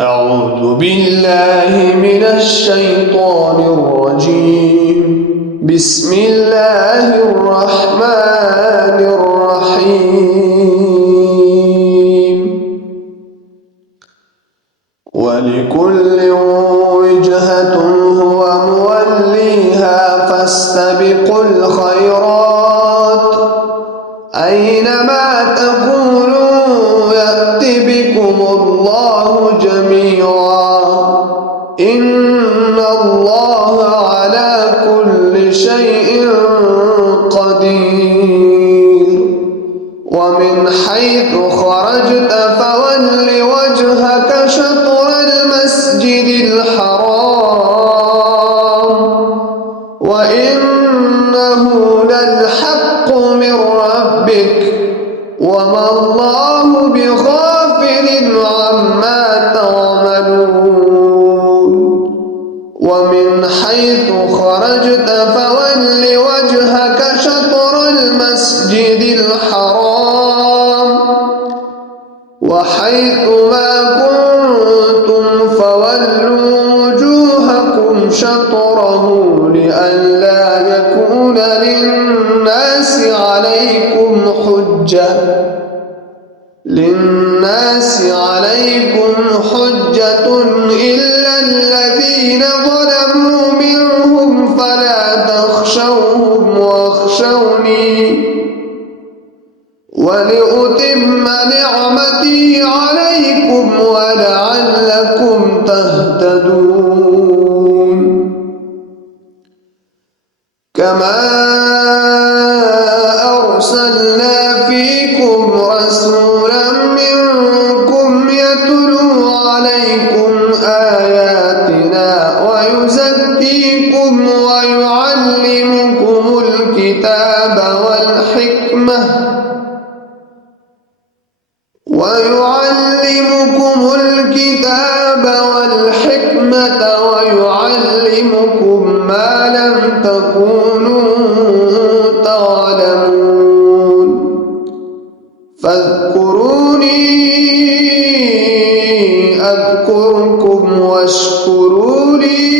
أعوذ بالله من الشيطان الرجيم. بسم الله الرحمن الرحيم. ولكل وجهة هو موليها فاستبقوا الخيرات أينما تكونوا يأت بكم الله جميعا إن الله على كل شيء قدير. ومن حيث خرجت فول وجهك شطر المسجد الحرام وإنه للحق من ربك وما الله بغافل عما تعملون. ومن حيث خرجت فول وجهك شطر المسجد الحرام وحيث ما كنتم فولوا وجوهكم شطره لئلا يكون للناس عليكم حجة إلا الذين ظلموا منهم فلا تخشوهم واخشوني ولأتم نعمتي عليكم ولعلكم تهتدون. كما أرسلنا فيكم رسولا منكم يتلو عليكم آياتنا ويزكيكم ويعلمكم الكتاب والحكمة ويعلمكم ما لم تكونوا تعلمون. فاذكروني أذكركم واشكروا لي